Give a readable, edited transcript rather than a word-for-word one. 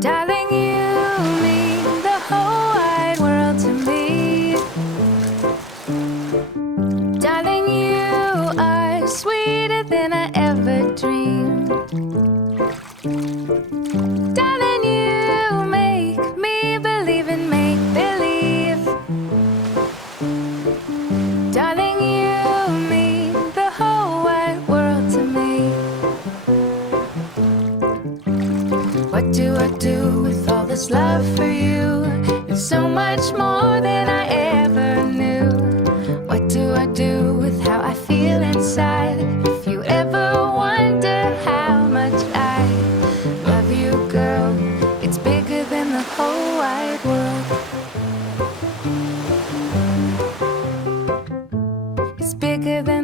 Darling, you mean the whole wide world to me. Darling, you are sweeter than I ever dreamed. Darling, you make me believe in make-believe. Darling, you mean the whole wide world to me. What do I do with all this love for you? It's so much more than I ever knew. What do I do with how I feel inside? If you ever wonder how much I love you, girl, it's bigger than the whole wide world. It's bigger than